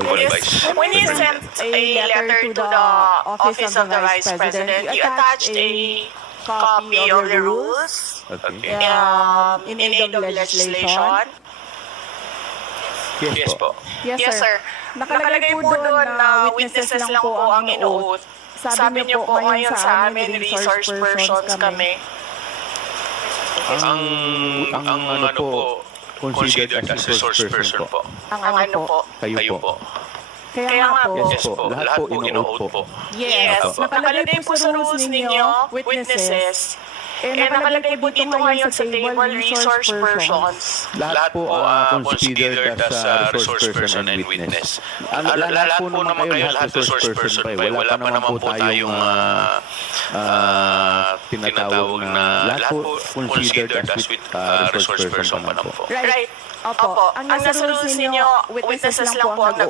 When you sent a letter to the office of the Vice President, you attached a copy of the rules in aid of legislation. Yes po. Yes, sir. Nakalagay po doon na witnesses lang po ang in-oath. Sabi niyo po ngayon sa amin, resource persons kami. Ang ano po, considered as resource person po. Ang ano po? Kayo po. Kaya nga po. Yes po. Lahat po in-oath po. Yes. Nakalagay po sa rules ninyo, witnesses. Nakalagay po dito ngayon sa table, resource persons. Lahat po considered as resource person and witness. Lahat po naman kayo, lahat resource person pa. Wala pa naman po tayong tinatawag na lahat po considered as resource person pa naman po. Right. Opo. Ang nasa rules ninyo, witnesses lang po ang nag